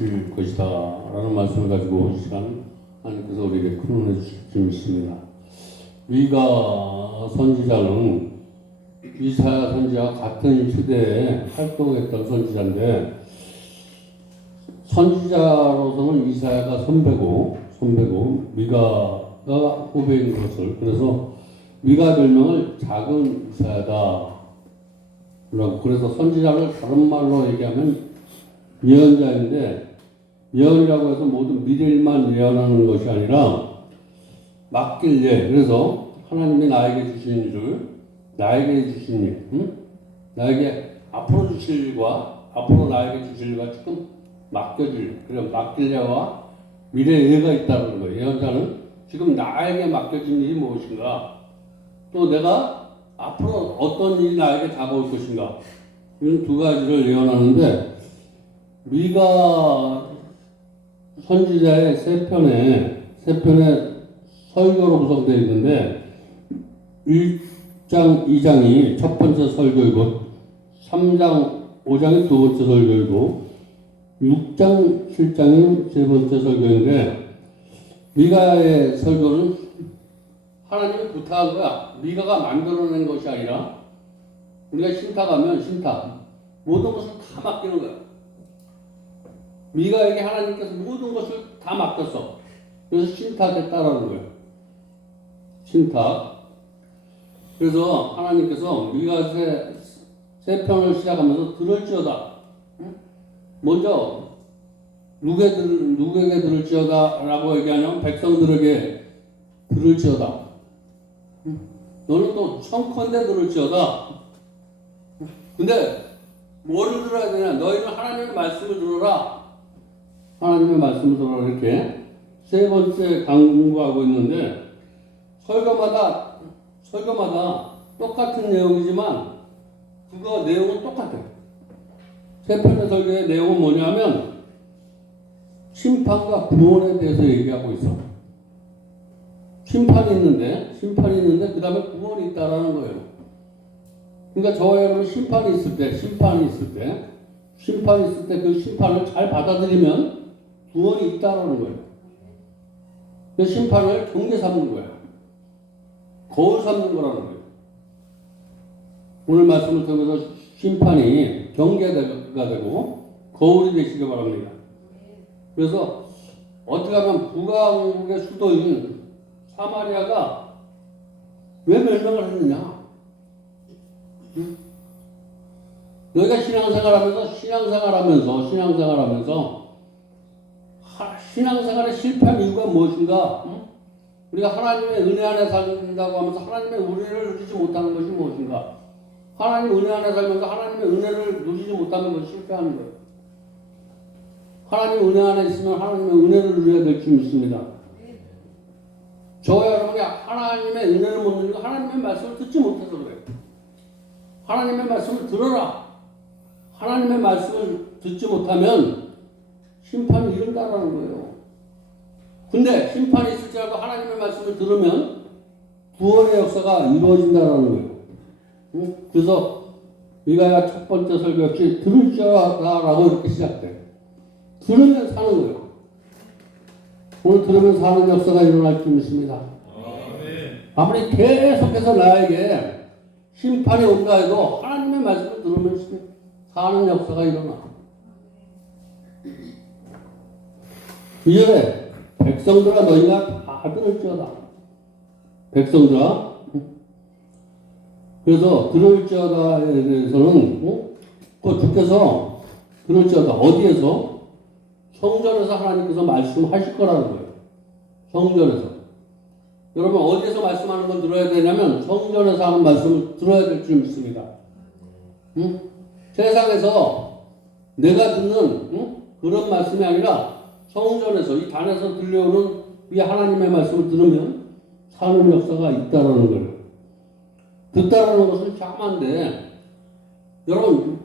주실 것이다 라는 말씀을 가지고 이 시간 하나님께서 우리에게 큰 은혜 주실 줄 믿습니다. 미가 선지자는 이사야 선지자와 같은 시대에 활동했던 선지자인데, 선지자로서는 이사야가 선배고 미가가 후배인 것을, 그래서 미가 별명을 작은 이사야다 라고, 그래서 선지자를 다른 말로 얘기하면 예언자인데, 예언이라고 해서 모든 미래일만 예언하는 것이 아니라 맡길 예, 그래서 하나님이 나에게 주신 일을, 나에게 주신 일, 나에게 앞으로 주실 일과 앞으로 나에게 주실 일과 지금 맡겨질, 그럼 맡길 예와 미래 예가 있다는 거예요. 예언자는 지금 나에게 맡겨진 일이 무엇인가, 또 내가 앞으로 어떤 일이 나에게 다가올 것인가, 이런 두 가지를 예언하는데, 미가 선지자의 세 편의 설교로 구성되어 있는데, 1장, 2장이 첫 번째 설교이고, 3장, 5장이 두 번째 설교이고, 6장, 7장이 세 번째 설교인데, 미가의 설교는 하나님이 부탁한 거야. 미가가 만들어낸 것이 아니라, 우리가 신탁하면 모든 것을 다 맡기는 거야. 미가에게 하나님께서 모든 것을 다 맡겼어. 그래서 신탁했다라는 거예요. 신탁. 그래서 하나님께서 미가 세 편을 시작하면서 들을지어다. 먼저 누구에게 들을지어다 라고 얘기하냐면 백성들에게 들을지어다. 너는 또 청컨대 들을지어다. 근데 뭐를 들어야 되냐? 너희는 하나님의 말씀을 들어라. 하나님의 말씀을 들어라. 이렇게 세 번째 강구하고 있는데, 설교마다 똑같은 내용이지만 그거 내용은 똑같아요. 세 편의 설교의 내용은 뭐냐면 심판과 구원에 대해서 얘기하고 있어. 심판이 있는데 그 다음에 구원이 있다라는 거예요. 그러니까 저와 여러분 심판이 있을 때 그 심판을 잘 받아들이면 구원이 있다라는 거예요. 그 심판을 경계 삼는 거야. 거울 삼는 거라는 거예요. 오늘 말씀을 통해서 심판이 경계가 되고 거울이 되시기 바랍니다. 그래서 어떻게 하면 북왕국의 수도인 사마리아가 왜 멸망을 했느냐? 너희가 신앙생활에 실패한 이유가 무엇인가? 우리가 하나님의 은혜 안에 산다고 하면서 하나님의 은혜를 누리지 못하는 것이 무엇인가? 하나님 은혜 안에 살면서 하나님의 은혜를 누리지 못하는 것이 실패하는 거예요. 하나님 은혜 안에 있으면 하나님의 은혜를 누려야 될 줄 믿습니다. 저와 여러분이 하나님의 은혜를 못 누리고 하나님의 말씀을 듣지 못해서 그래요. 하나님의 말씀을 들어라. 하나님의 말씀을 듣지 못하면 심판이 이른다라는 거예요. 근데 심판이 있을지라도 하나님의 말씀을 들으면 구원의 역사가 이루어진다라는 거예요. 그래서 미가야 첫 번째 설교 역시 들을지어다라고 이렇게 시작돼. 들으면 사는 거예요. 오늘 들으면 사는 역사가 일어날 줄 믿습니다. 아무리 계속해서 나에게 심판이 온다 해도 하나님의 말씀을 들으면 사는 역사가 일어나. 2절에 백성들아 너희가 다 들을지어다. 백성들아. 그래서 들을지어다에 대해서는 또 주께서 들을지어다. 어디에서? 성전에서 하나님께서 말씀하실 거라는 거예요. 성전에서. 여러분 어디에서 말씀하는 걸 들어야 되냐면 성전에서 하는 말씀을 들어야 될 줄 믿습니다. 세상에서 내가 듣는 그런 말씀이 아니라 성전에서 이 단에서 들려오는 이 하나님의 말씀을 들으면 사는 역사가 있다라는 거예요. 듣다라는 것은 샤마인데, 여러분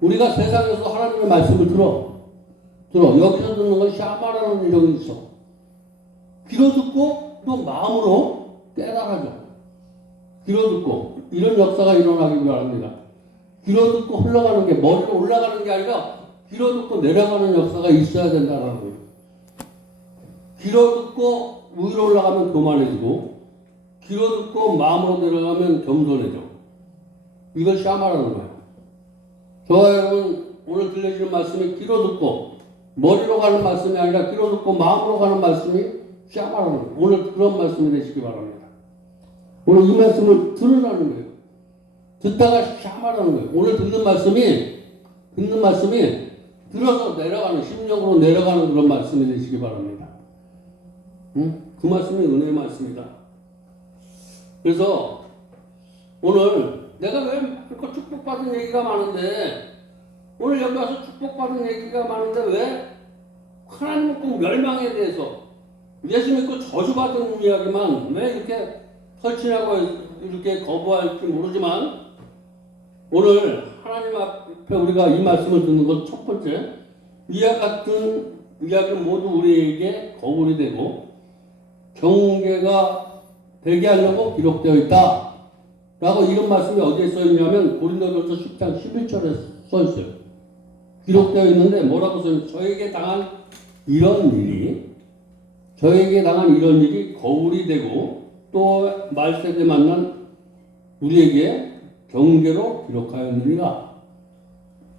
우리가 세상에서 하나님의 말씀을 들어 여기서 듣는 건 샤마라는 이름이 있어. 귀로 듣고 또 마음으로 깨달아져. 귀로 듣고 이런 역사가 일어나기 바랍니다. 귀로 듣고 흘러가는 게 머리로 올라가는 게 아니라 귀로 듣고 내려가는 역사가 있어야 된다는 거예요. 귀로 듣고 위로 올라가면 교만해지고, 귀로 듣고 마음으로 내려가면 겸손해져. 이걸 샤마라는 거예요. 저와 여러분, 오늘 들려주는 말씀이 귀로 듣고 머리로 가는 말씀이 아니라 귀로 듣고 마음으로 가는 말씀이 샤마라는 거예요. 오늘 그런 말씀이 되시기 바랍니다. 오늘 이 말씀을 들으라는 거예요. 듣다가 샤마라는 거예요. 오늘 듣는 말씀이 들어서 내려가는, 심령으로 내려가는 그런 말씀이 되시기 바랍니다. 그 말씀이 은혜의 말씀이다. 그래서 오늘 내가 왜 이렇게 축복받은 얘기가 많은데, 오늘 여기 와서 축복받은 얘기가 많은데 왜 하나님 꼭 멸망에 대해서 예수 믿고 저주받은 이야기만 왜 이렇게 설치하고 이렇게 거부할지 모르지만, 오늘 하나님 앞에 우리가 이 말씀을 듣는 것 첫 번째, 이와 같은 이야기는 모두 우리에게 거울이 되고 경계가 되게 하려고 기록되어 있다 라고 이런 말씀이 어디에 써 있냐면 고린도전서 10장 11절에 써 있어요. 기록되어 있는데 뭐라고 써 있냐면 저에게 당한 이런 일이 거울이 되고 또 말세대 만난 우리에게 경계로 기록하였느니라.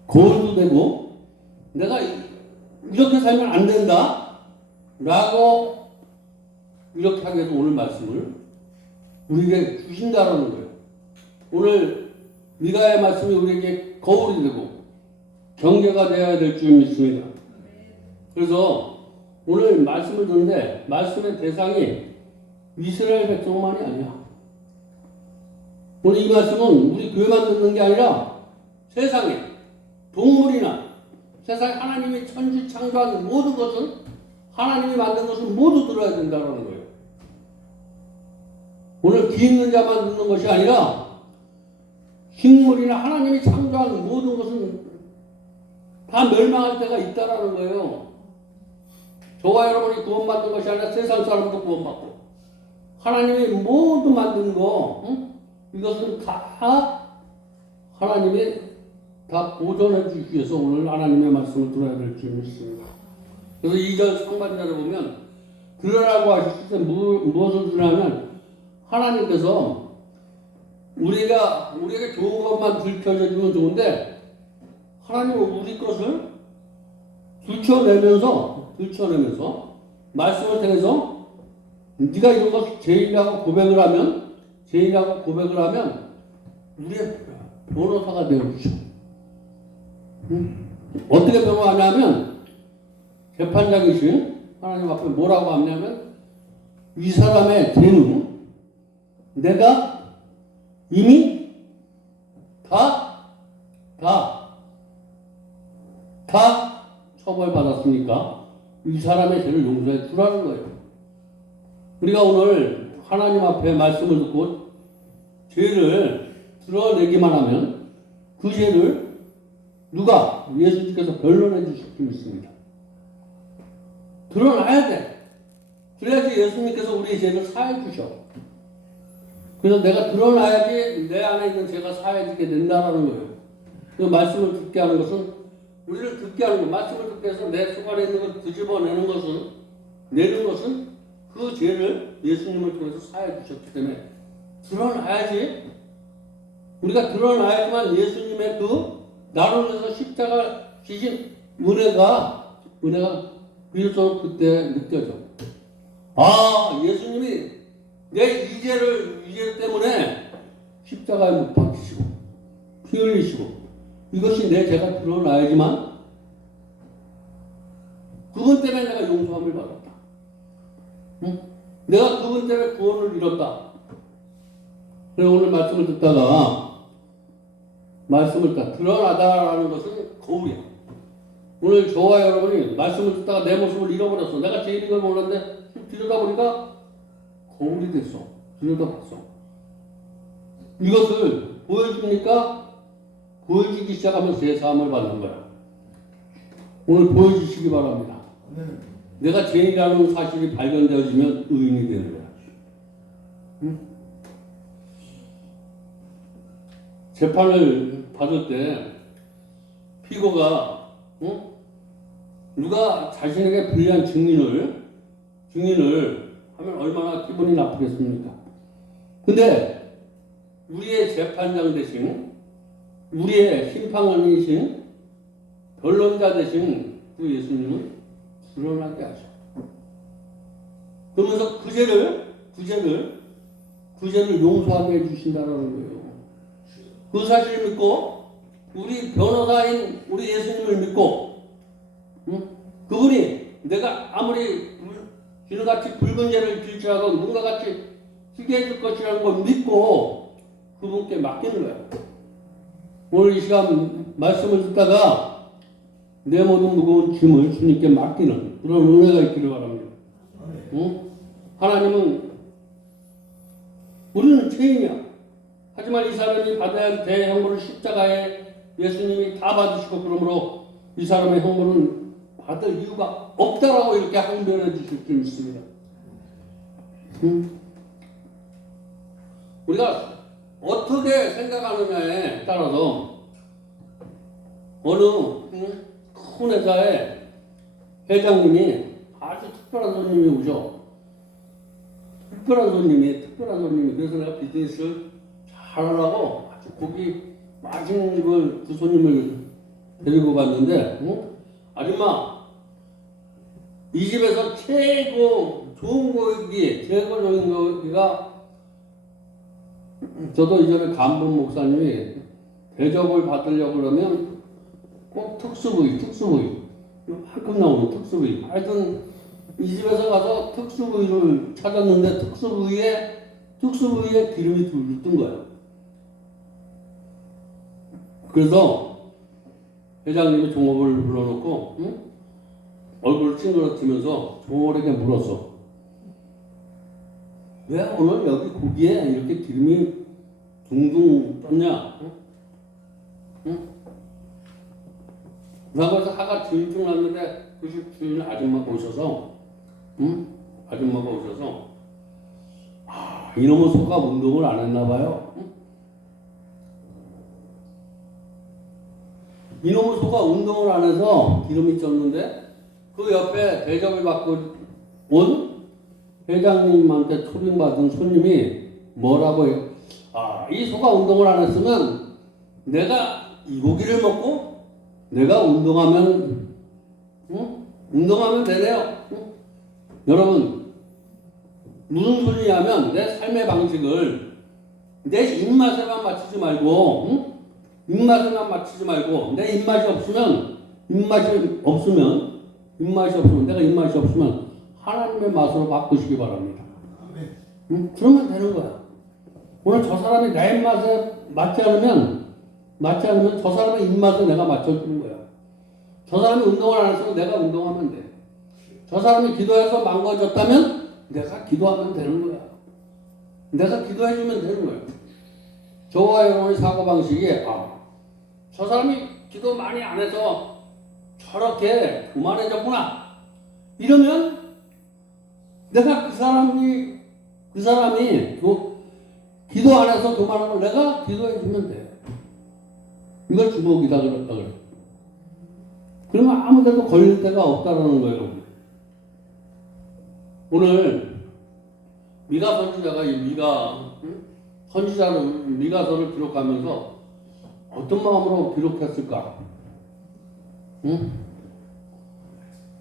거울도 되고 내가 이렇게 살면 안 된다 라고 이렇게 하기 위해서 오늘 말씀을 우리에게 주신다라는 거예요. 오늘 미가의 말씀이 우리에게 거울이 되고 경계가 되어야 될 줄 믿습니다. 그래서 오늘 말씀을 듣는데 말씀의 대상이 이스라엘 백성만이 아니야. 오늘 이 말씀은 우리 교회만 듣는 게 아니라 세상에 동물이나 세상에 하나님이 천지 창조한 모든 것은, 하나님이 만든 것은 모두 들어야 된다는 거예요. 오늘 귀 있는 자만 듣는 것이 아니라 식물이나 하나님이 창조한 모든 것은 다 멸망할 때가 있다라는 거예요. 저와 여러분이 구원받는 것이 아니라 세상 사람도 구원받고 하나님이 모두 만든 거, 이것은 다 하나님이 다 보존해 주시기 위해서 오늘 하나님의 말씀을 들어야 될 줄 믿습니다. 그래서 2절 상반절에 보면 들으라고 하셨을 때 무엇을 들으냐면 하나님께서 우리에게 좋은 것만 들춰주면 좋은데 하나님은 우리 것을 들춰내면서 말씀을 통해서 네가 이런 것 제일이라고 고백을 하면 우리의 변호사가 되어주셔. 어떻게 변호하냐면 재판장이신 하나님 앞에 뭐라고 하냐면 이 사람의 죄는 내가 이미 다 처벌받았으니까 이 사람의 죄를 용서해 주라는 거예요. 우리가 오늘 하나님 앞에 말씀을 듣고 죄를 드러내기만 하면 그 죄를 누가? 예수님께서 변론해 주실 줄 믿습니다. 드러나야 돼. 그래야지 예수님께서 우리의 죄를 사해 주셔. 그래서 내가 드러나야지 내 안에 있는 죄가 사해지게 된다는 거예요. 그 말씀을 듣게 하는 것은, 우리를 듣게 하는 것, 말씀을 듣게 해서 내 속 안에 있는 걸 뒤집어내는 것은 그 죄를 예수님을 통해서 사해 주셨기 때문에 드러나야지. 우리가 드러나야지만 예수님의 그 나를 위해서 십자가 지신 은혜가 비로소 그때 느껴져. 아, 예수님이 내 이 죄 때문에 십자가에 못 박히시고 피 흘리시고 이것이 내 죄가 드러나야지만 그분 때문에 내가 용서함을 받았다. 내가 그분 때문에 구원을 이뤘다. 그래서 오늘 말씀을 듣다가 드러나다라는 것은 거울이야. 오늘 저와 여러분이 말씀을 듣다가 내 모습을 잃어버렸어. 내가 죄인인 걸 몰랐는데 들여다보니까 거울이 됐어. 들여다봤어. 이것을 보여줍니까? 보여주기 시작하면 새 사함을 받는 거야. 오늘 보여주시기 바랍니다. 내가 죄인이라는 사실이 발견되어지면 의인이 되는 거야. 재판을 받을 때 피고가 누가 자신에게 불리한 증인을 하면 얼마나 기분이 나쁘겠습니까? 근데 우리의 재판장 대신, 우리의 심판관이신, 변론자 대신 그 예수님은 드러나게 하셔. 그러면서 구제를 용서하게 해주신다는 거예요. 그 사실을 믿고 우리 변호사인 우리 예수님을 믿고, 그분이 내가 아무리 이는같이 붉은 죄를 질지라도 누군가 같이 쓰게 해줄 것이라는 걸 믿고 그분께 맡기는 거예요. 오늘 이 시간 말씀을 듣다가 내 모든 무거운 짐을 주님께 맡기는 그런 은혜가 있기를 바랍니다. 하나님은 우리는 죄인이야. 하지만 이 사람이 받아야 할 대형벌을 십자가에 예수님이 다 받으시고, 그러므로 이 사람의 형벌은 받을 이유가 없다라고 이렇게 항변해 주실 줄 믿습니다. 우리가 어떻게 생각하느냐에 따라서 어느 큰 회사의 회장님이 아주 특별한 손님이 오죠. 특별한 손님이 그래서 내가 비즈니스를 잘하라고 아주 고기 맛있는 집을 그 손님을 데리고 갔는데, 아줌마, 이 집에서 최고 좋은 고기가, 저도 이전에 간본 목사님이 대접을 받으려고 그러면 꼭 특수부위, 한큼 나오는 특수부위. 하여튼 이 집에서 가서 특수부위를 찾았는데 특수부위에 기름이 둘둘 뜬 거야. 그래서 회장님이 종업을 불러놓고 얼굴을 찡그러뜨면서 종업에게 물었어. 왜 오늘 여기 고기에 이렇게 기름이 둥둥 떴냐? 그래서 화가 질질 났는데 그 집 주인 아줌마가 오셔서 이놈의 소가 운동을 안 했나 봐요. 이놈의 소가 운동을 안 해서 기름이 쪘는데, 그 옆에 대접을 받고 온 회장님한테 초빙받은 손님이 뭐라고 해요? 이 소가 운동을 안 했으면 내가 이 고기를 먹고 내가 운동하면 되네요. 여러분, 무슨 소리냐면 내 삶의 방식을 내 입맛에만 맞추지 말고, 내 입맛이 없으면 하나님의 맛으로 바꾸시기 바랍니다. 그러면 되는 거야. 오늘 저 사람이 내 입맛에 맞지 않으면 저 사람의 입맛에 내가 맞춰주는 거야. 저 사람이 운동을 안 했으면 내가 운동하면 돼. 저 사람이 기도해서 망가졌다면 내가 기도하면 되는 거야. 내가 기도해주면 되는 거야. 저와 여러분의 사고방식이 저 사람이 기도 많이 안 해서 저렇게 교만해졌구나. 이러면 내가 그 사람이 기도 안 해서 교만한 걸 내가 기도해주면 돼. 이걸 주먹이다 그랬다 그래. 그러면 아무 데도 걸릴 데가 없다라는 거예요. 오늘 미가 선지자가 미가서를 기록하면서 어떤 마음으로 기록했을까?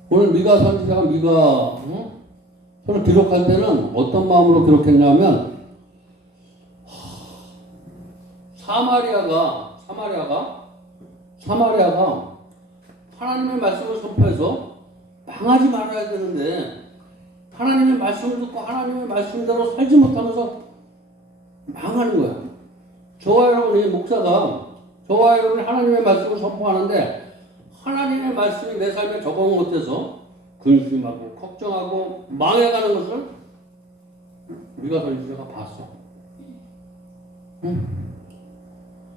오늘 미가 선지자가 서를 기록할 때는 어떤 마음으로 기록했냐면, 사마리아가 하나님의 말씀을 선포해서 망하지 말아야 되는데, 하나님의 말씀을 듣고 하나님의 말씀대로 살지 못하면서 망하는 거야. 저와 여러분이 하나님의 말씀을 선포하는데 하나님의 말씀이 내 삶에 적응 못해서 근심하고 걱정하고 망해가는 것을 미가 선지자가 봤어.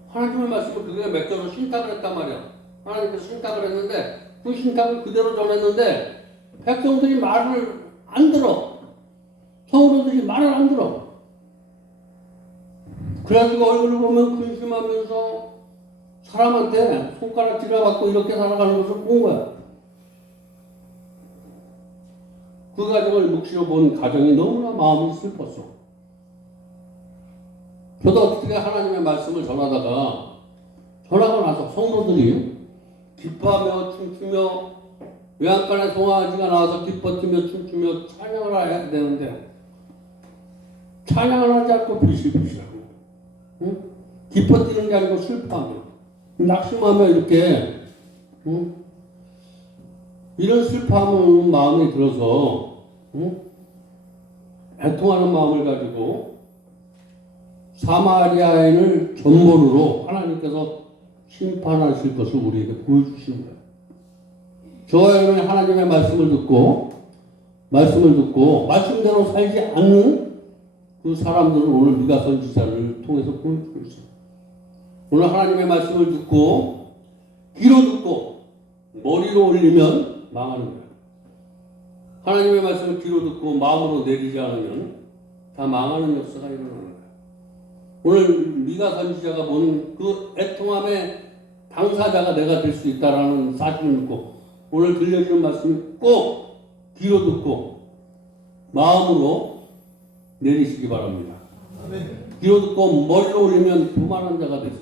하나님의 말씀을 그게 맡겨서 신탁을 했단 말이야. 하나님께서 신탁을 했는데 그 신탁을 그대로 전했는데 백성들이 말을 안 들어. 성도들이 말을 안 들어. 그래가지고 얼굴을 보면 근심하면서 사람한테 손가락 쥐려받고 이렇게 살아가는 것을 본 거야. 그 가정을 묵시로 본 가정이 너무나 마음이 슬펐어. 저도 어떻게 하나님의 말씀을 전하다가 전하고 나서 성도들이 기뻐하며 춤추며 외양간에 송아지가 나와서 기뻐뛰며 춤추며 찬양을 해야 되는데 찬양을 하지 않고 비실비실하고 응? 기뻐뛰는 게 아니고 슬퍼하며 낙심하며 이렇게 응? 이런 슬퍼하는 마음이 들어서 응? 애통하는 마음을 가지고 사마리아인을 전본으로 하나님께서 심판하실 것을 우리에게 보여주시는 거예요. 저와 여러분이 하나님의 말씀을 듣고 말씀대로 살지 않는 그 사람들은 오늘 미가 선지자를 통해서 보여주고 있어요. 오늘 하나님의 말씀을 듣고 귀로 듣고 머리로 올리면 망하는 거예요. 하나님의 말씀을 귀로 듣고 마음으로 내리지 않으면 다 망하는 역사가 일어나는 거예요. 오늘 미가 선지자가 보는 그 애통함의 당사자가 내가 될 수 있다라는 사실을 믿고 오늘 들려주는 말씀이 꼭 귀로 듣고 마음으로 내리시기 바랍니다. 아멘. 귀로 듣고 머리로 올리면 교만한 자가 되죠.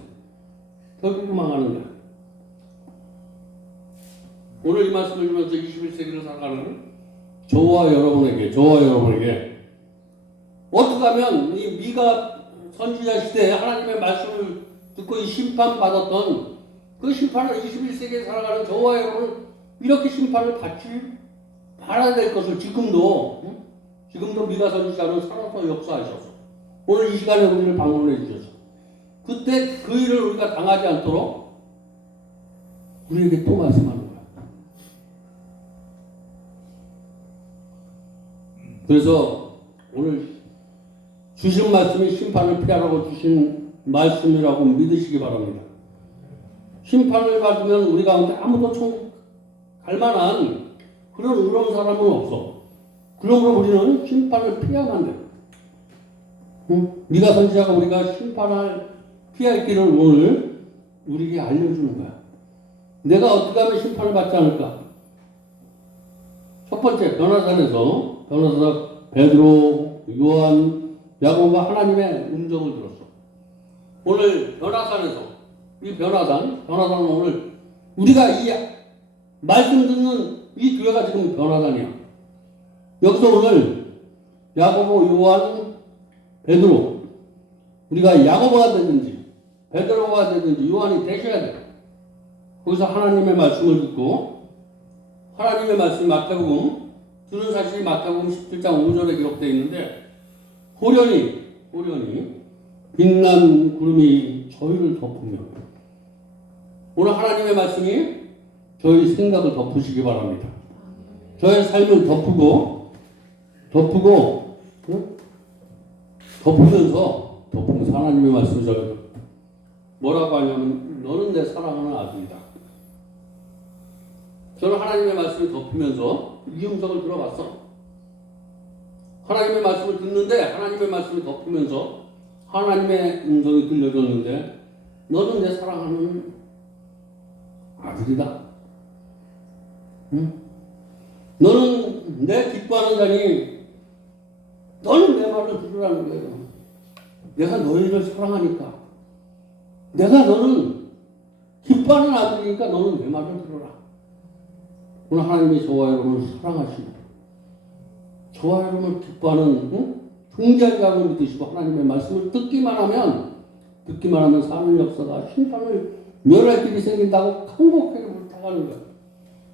결국 망하는 거예요. 오늘 이 말씀을 주면서 21세기를 살아가는 저와 여러분에게 어떻게 하면 이 미가 선지자 시대에 하나님의 말씀을 듣고 이 심판받았던 그 심판을 21세기에 살아가는 저와 여러분은 이렇게 심판을 받지 말아야 될 것을 지금도 미가 선지자는 살아서 역사하셔서 오늘 이 시간에 우리를 방문해 주셔서 그때 그 일을 우리가 당하지 않도록 우리에게 또 말씀하는 거야. 그래서 오늘 주신 말씀이 심판을 피하라고 주신 말씀이라고 믿으시기 바랍니다. 심판을 받으면 우리 가운데 아무도 천국 갈 만한 그런 의로운 사람은 없어. 그러므로 우리는 심판을 피해야만 돼. 미가 선지자가 우리가 피할 길을 오늘 우리에게 알려주는 거야. 내가 어떻게 하면 심판을 받지 않을까? 첫 번째, 변화산에서 베드로, 요한, 야고보가 하나님의 음성을 들었어. 오늘 변화산에서 이 변화산은 오늘 우리가 이 말씀 듣는 이 교회가 지금 변화산이야. 여기서 오늘 야고보, 요한, 베드로 우리가 야고보가 되든지 베드로가 되든지 요한이 되셔야 돼. 거기서 하나님의 말씀을 듣고 하나님의 말씀 마태복음 들은 사실이 마태복음 17장 5절에 기록되어 있는데 호련히 빛난 구름이 저희를 덮으며 오늘 하나님의 말씀이 저희 생각을 덮으시기 바랍니다. 저의 삶을 덮으면서 하나님의 말씀을 저희 뭐라고 하냐면 너는 내 사랑하는 아들이다. 저는 하나님의 말씀을 덮으면서 이 음성을 들어봤어. 하나님의 말씀을 듣는데 하나님의 말씀을 덮으면서 하나님의 음성이 들려줬는데 너는 내 사랑하는 아들이다. 응? 너는 내 기뻐하는 자니 너는 내 말을 들으라는 거예요. 내가 너희를 사랑하니까 내가 너는 기뻐하는 아들이니까 너는 내 말을 들어라. 오늘 하나님이 저와 여러분을 사랑하시고 저와 여러분을 기뻐하는 존귀한 자를 믿으시고 하나님의 말씀을 듣기만 하면 사는 역사가 심판을 멸할 길이 생긴다고 강곡하게 부탁하는 거예요.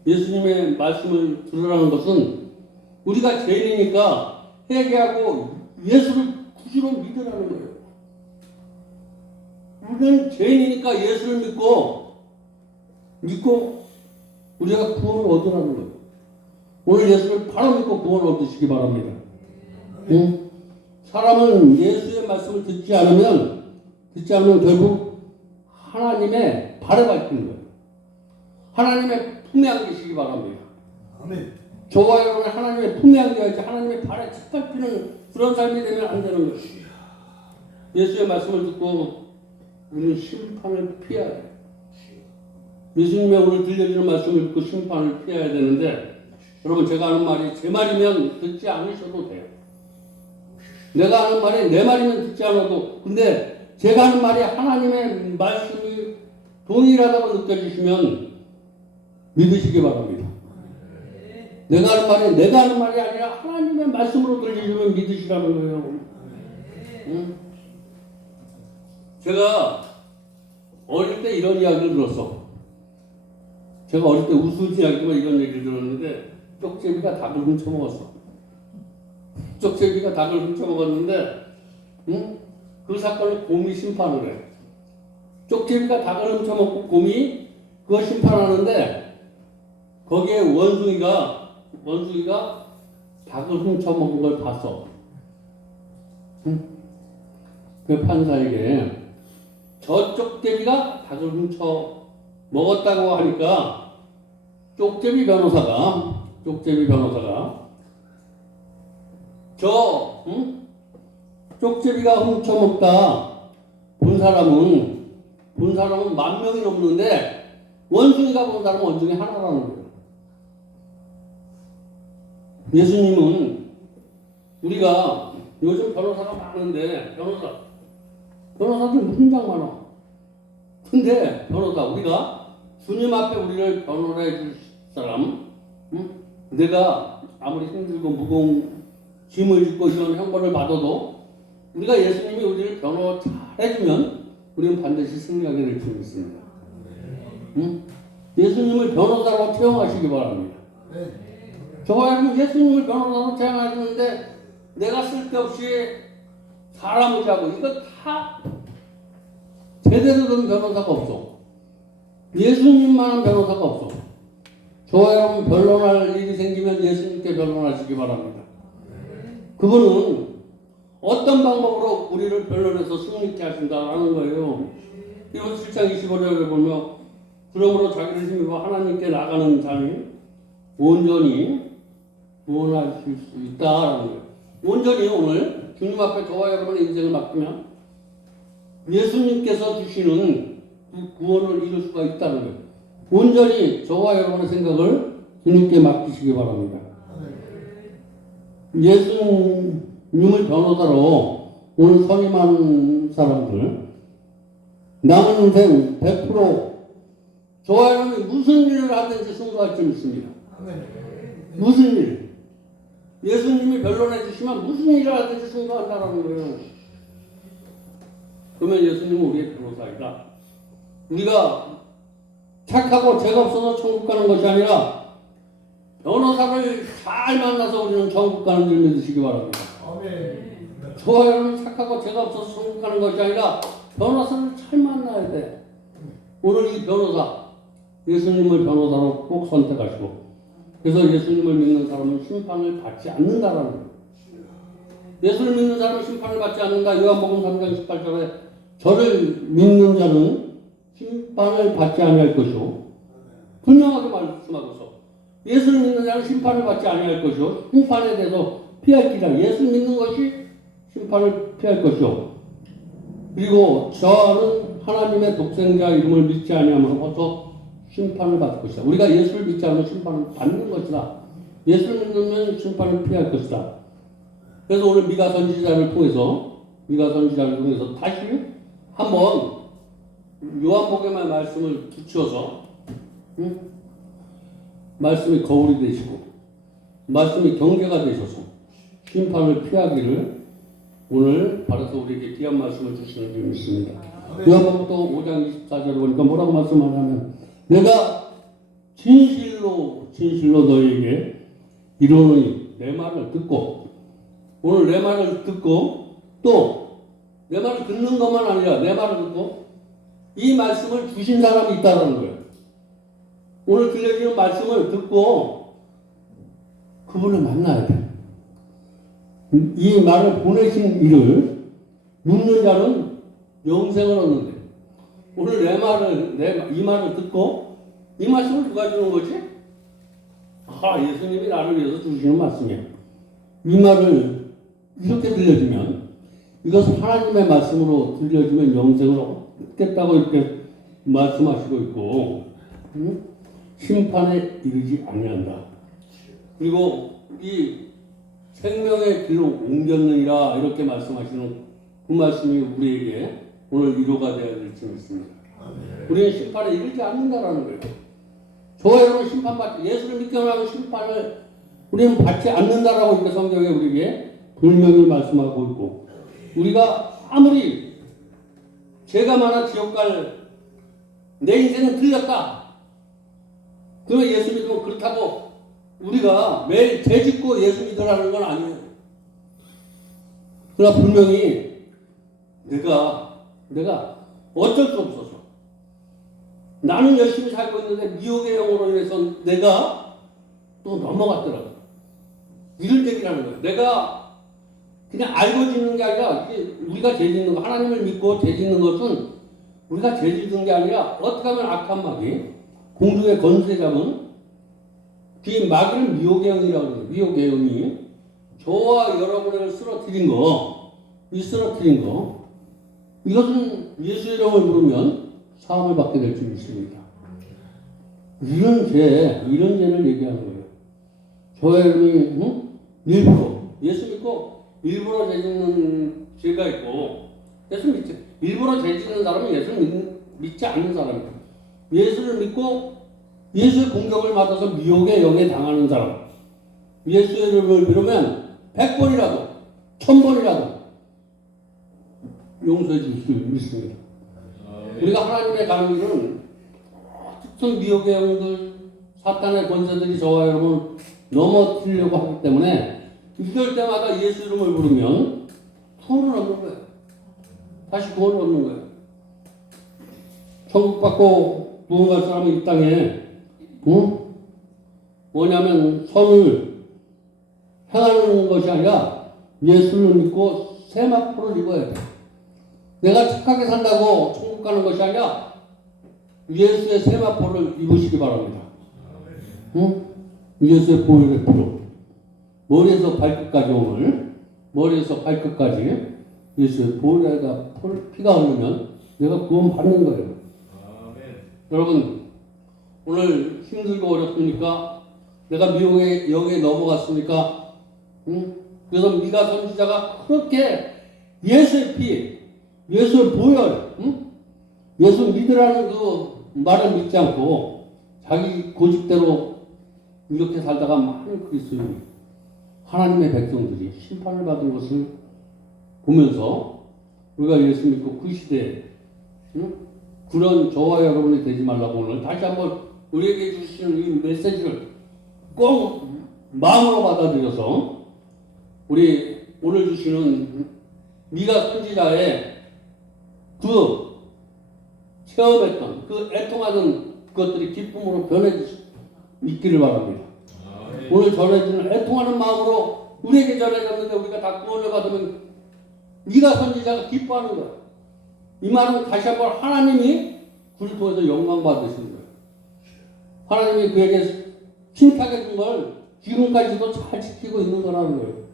예수님의 말씀을 들으라는 것은 우리가 죄인이니까 회개하고 예수를 구주로 믿으라는 거예요. 우리는 죄인이니까 예수를 믿고 우리가 구원을 얻으라는 거예요. 오늘 예수를 바로 믿고 구원을 얻으시기 바랍니다. 응? 사람은 예수의 말씀을 듣지 않으면 결국 하나님의 발에 밟히는 거예요. 하나님의 품에 안기시기 바랍니다. 아멘. 저와 여러분이 하나님의 품에 안겨야지 하나님의 발에 짓밟히는 그런 삶이 되면 안 되는 거예요. 예수의 말씀을 듣고 우리는 심판을 피해야 돼요. 예수님의 오늘 들려주는 말씀을 듣고 심판을 피해야 되는데 여러분 제가 하는 말이 제 말이면 듣지 않으셔도 돼요. 내가 하는 말이 내 말이면 듣지 않아도, 근데 제가 하는 말이 하나님의 말씀이 동일하다고 느껴지시면 믿으시기 바랍니다. 내가 하는 말이 내가 하는 말이 아니라 하나님의 말씀으로 들리시면 믿으시라는 거예요. 응? 제가 어릴 때 이런 이야기를 들었어. 제가 어릴 때 우스운 이야기지만 이런 얘기를 들었는데, 쪽제비가 닭을 훔쳐먹었어. 쪽제비가 닭을 훔쳐먹었는데, 응? 그 사건을 곰이 심판을 해. 쪽제비가 닭을 훔쳐먹고 곰이 그거 심판하는데, 거기에 원숭이가 닭을 훔쳐먹은 걸 봤어. 응? 그 판사에게 저 쪽제비가 닭을 훔쳐먹었다고 하니까 쪽제비 변호사가 쪽제비가 훔쳐먹다 본 사람은 10,000명이 넘는데 원숭이가 본 사람은 원숭이 하나라는 거예요. 예수님은 우리가 요즘 변호사가 많은데 변호사들 훈장 많아. 근데 우리가 주님 앞에 우리를 변호해 줄 사람, 응? 내가 아무리 힘들고 무거운 짐을 짓고 이런 형벌을 받아도 우리가 예수님이 우리를 변호 잘 해주면 우리는 반드시 승리하게 될 줄 믿습니다. 응? 예수님을 변호사로 채용하시기 바랍니다. 저와 예수님을 변호사로 채용하시는데 내가 쓸데없이 사람 의지하고 이거 다 제대로 된 변호사가 없어. 예수님만한 변호사가 없어. 저와 여러분 변론할 일이 생기면 예수님께 변론하시기 바랍니다. 그분은 어떤 방법으로 우리를 변론해서 승리케 하신다라는 거예요. 이번 7장 25절을 보면 그러므로 자기를 힘입어 하나님께 나가는 자는 온전히 구원하실 수 있다라는 거예요. 온전히 오늘 주님 앞에 저와 여러분의 인생을 맡기면 예수님께서 주시는 그 구원을 이룰 수가 있다는 거예요. 온전히 저와 여러분의 생각을 주님께 맡기시기 바랍니다. 예수님을 변호사로 오늘 선임한 사람들 남은 인생 100% 저와 여러분이 무슨 일을 하든지 승부할 줄 믿습니다. 무슨 일? 예수님이 변론해 주시면 무슨 일을 하든지 승부한다는 거예요. 그러면 예수님은 우리의 변호사이다. 우리가 착하고 죄가 없어서 천국 가는 것이 아니라 변호사를 잘 만나서 우리는 천국 가는 줄 믿으시기 바랍니다. 저와 여러분 착하고 죄가 없어서 천국 가는 것이 아니라 변호사를 잘 만나야 돼. 오늘 이 변호사 예수님을 변호사로 꼭 선택하시고, 그래서 예수님을 믿는 사람은 심판을 받지 않는다라는 거예요. 예수를 믿는 사람은 심판을 받지 않는다. 요한복음 3장 18절에 저를 믿는 자는 심판을 받지 아니할 것이요. 분명하게 말씀하고 있어. 예수를 믿는 자는 심판을 받지 아니할 것이요. 심판에 대해서 피할 길이라. 예수를 믿는 것이 심판을 피할 것이요. 그리고 저는 하나님의 독생자 이름을 믿지 아니하므로부터 심판을 받을 것이다. 우리가 예수를 믿지 않으면 심판을 받는 것이다. 예수를 믿으면 심판을 피할 것이다. 그래서 오늘 미가 선지자를 통해서 다시 한번 요한복음의 말씀을 붙여서 말씀이 거울이 되시고 말씀이 경계가 되셔서 심판을 피하기를 오늘 바라서 우리에게 귀한 말씀을 주시는 줄 믿습니다. 요한복음 5장 24절을 보니까 뭐라고 말씀하냐면 내가 진실로 너에게 이르노니 내 말을 듣고, 오늘 내 말을 듣고 또 내 말을 듣는 것만 아니라 내 말을 듣고 이 말씀을 주신 사람이 있다는 거예요. 오늘 들려주는 말씀을 듣고 그분을 만나야 돼. 이 말을 보내신 이를 묻는 자는 영생을 얻는데, 오늘 이 말을 듣고 이 말씀을 누가 주는 거지? 예수님이 나를 위해서 주시는 말씀이에요. 이 말을 이렇게 들려주면, 이것은 하나님의 말씀으로 들려주면 영생을 얻겠다고 이렇게 말씀하시고 있고, 심판에 이르지 아니한다. 그리고 이 생명의 길로 옮겼느니라 이렇게 말씀하시는 그 말씀이 우리에게 오늘 위로가 되어야 될지 믿습니다. 우리는 심판에 이르지 않는다라는 거예요. 저와 여러분 심판받지 예수를 믿게 하면 심판을 우리는 받지 않는다라고 이렇게 성경에 우리에게 분명히 말씀하고 있고, 우리가 아무리 죄가 많아 지옥 갈 내 인생은 틀렸다. 그러면 예수 믿으면 그렇다고 우리가 매일 죄 짓고 예수 믿으라는 건 아니에요. 그러나 분명히 내가 어쩔 수 없어서 나는 열심히 살고 있는데 미혹의 영으로 인해서 내가 또 넘어갔더라고요. 이런 얘기라는 거예요. 내가 그냥 알고 짓는 게 아니라 우리가 죄 짓는 거, 하나님을 믿고 죄 짓는 것은 우리가 죄 짓는 게 아니라 어떻게 하면 악한 마귀, 공중의 권세 잡은 그 마귀를 미혹의 영이라고 해요. 미혹의 영이 저와 여러분을 쓰러뜨린 거, 이것은 예수의 이름을 부르면 사함을 받게 될 줄 믿습니다. 이런 죄를 얘기하는 거예요. 저와 여러분이 일부러 예수 믿고 일부러 죄 짓는 죄가 있고, 예수 믿지 일부러 죄 짓는 사람은 예수를 믿지 않는 사람이에요. 예수를 믿고 예수의 공격을 받아서 미혹의 영에 당하는 사람, 예수의 이름을 부르면 100번이라도 1000번이라도 용서해 줄 수 있습니다. 우리가 하나님의 가는 길은 특정 미혹의 영들, 사탄의 권세들이 저와 여러분 넘어뜨리려고 하기 때문에 이럴 때마다 예수 이름을 부르면 구원을 얻는 거예요. 다시 구원을 얻는 거예요. 천국 받고 구원 갈 사람이 이 땅에 뭐냐면 선을 행하는 것이 아니라 예수를 믿고 세마포를 입어야 돼. 내가 착하게 산다고 천국 가는 것이 아니라 예수의 세마포를 입으시기 바랍니다. 예수의 보혈의 피로 머리에서 발끝까지 머리에서 발끝까지 예수의 보혈에다 피가 흐르면 내가 구원 받는 거예요. 여러분 오늘 힘들고 어렵습니까? 내가 미혹의 영에 넘어갔습니까? 그래서 미가 선지자가 그렇게 예수의 피, 예수의 보혈, 예수 믿으라는 그 말을 믿지 않고 자기 고집대로 이렇게 살다가 많은 그리스도인이, 하나님의 백성들이 심판을 받은 것을 보면서 우리가 예수 믿고 그 시대에 그런 저와 여러분이 되지 말라고 오늘 다시 한번 우리에게 주시는 이 메시지를 꼭 마음으로 받아들여서 우리 오늘 주시는 미가 선지자의 그 체험했던 그 애통하는 것들이 기쁨으로 변해지기를 바랍니다. 오늘 전해지는 애통하는 마음으로 우리에게 전해졌는데 우리가 다 구원을 받으면 미가 선지자가 기뻐하는 거야. 이 말은 다시 한번 하나님이 그를 통해서 영광 받으시는 거예요. 하나님이 그에게 칭찬해 준 걸 지금까지도 잘 지키고 있는 거라는 거예요.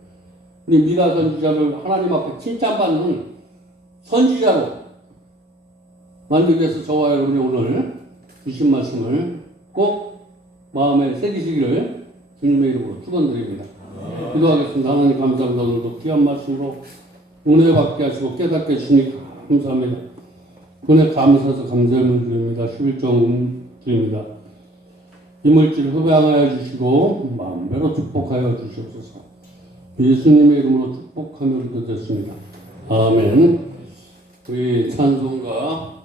우리 미가 선지자를 하나님 앞에 칭찬받는 선지자로 만들기 위해서 저와 여러분이 오늘 주신 말씀을 꼭 마음에 새기시기를 주님의 이름으로 축원드립니다. 기도하겠습니다. 하나님 감사합니다. 오늘도 귀한 말씀으로 은혜 받게 하시고 깨닫게 해주시니 감사합니다. 은혜 감사해서 감사함을 드립니다. 11종 드립니다. 이물질 흡양하여 주시고 마음대로 축복하여 주시옵소서. 예수님의 이름으로 축복하며 기도했습니다. 아멘. 우리 찬송가,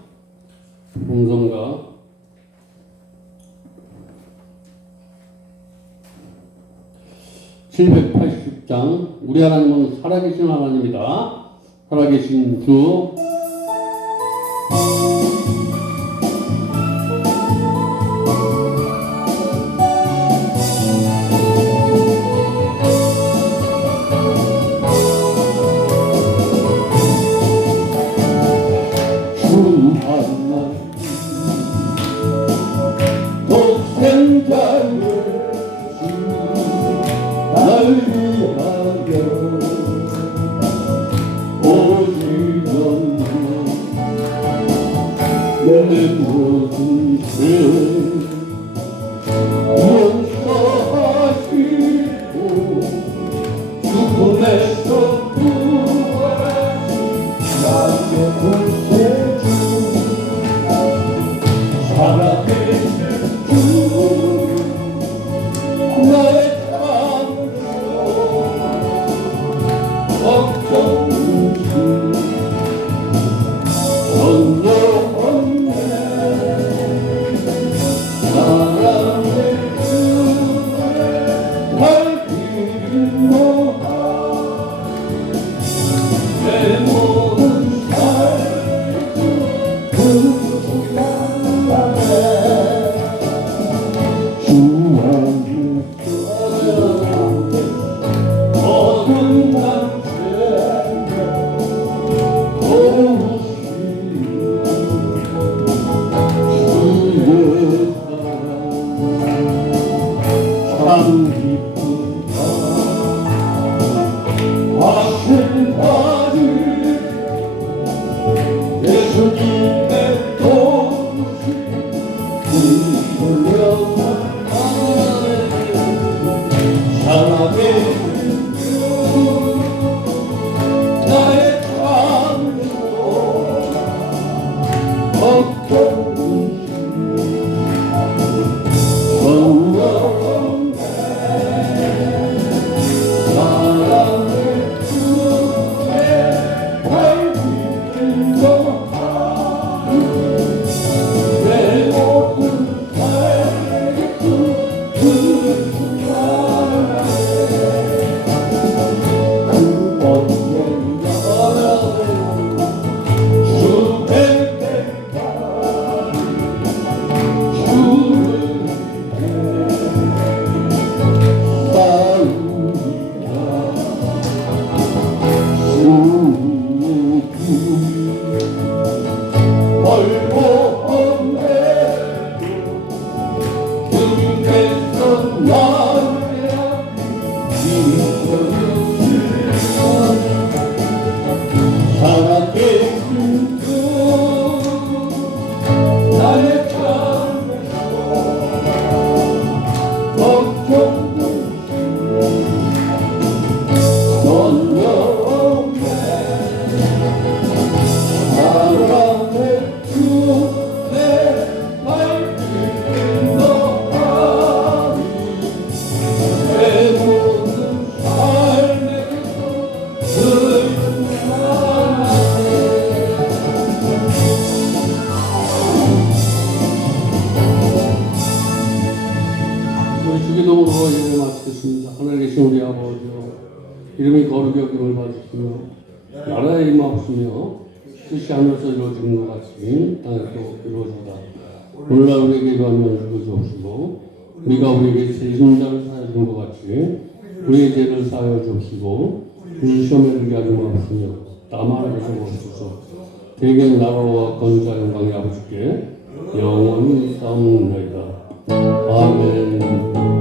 봉성가 780장 우리 하나님은 살아계신 하나님이다. 살아계신 주 오직 넌 기쁘다 아생하늘 예수님의 도우심 흘려간 사랑의 주 나의 참으로 걱정이 건너네 사랑의 주의 밝히는 너하니 내 모든 삶의 그 주기도문으로 예배 마치겠습니다. 하나님 계신 우리 아버지요 이름이 거룩히 여김을 받으시며 나라의 임하옵시며 뜻이 하늘에서 이루어지는 것 같이 땅에서 이루어지다. 오늘날 우리에게 이러한 면수를 주옵시고 우리가 우리에게 죄진 자를 사하여 준 것 같이 우리의 죄를 사하여 주옵시고 우리 시험에 들게 하지 마옵시며 다만 하셔 주옵소서. 대개 나라와 건사 영광이 아버지께 영원히 쌓옵나이다. 아멘.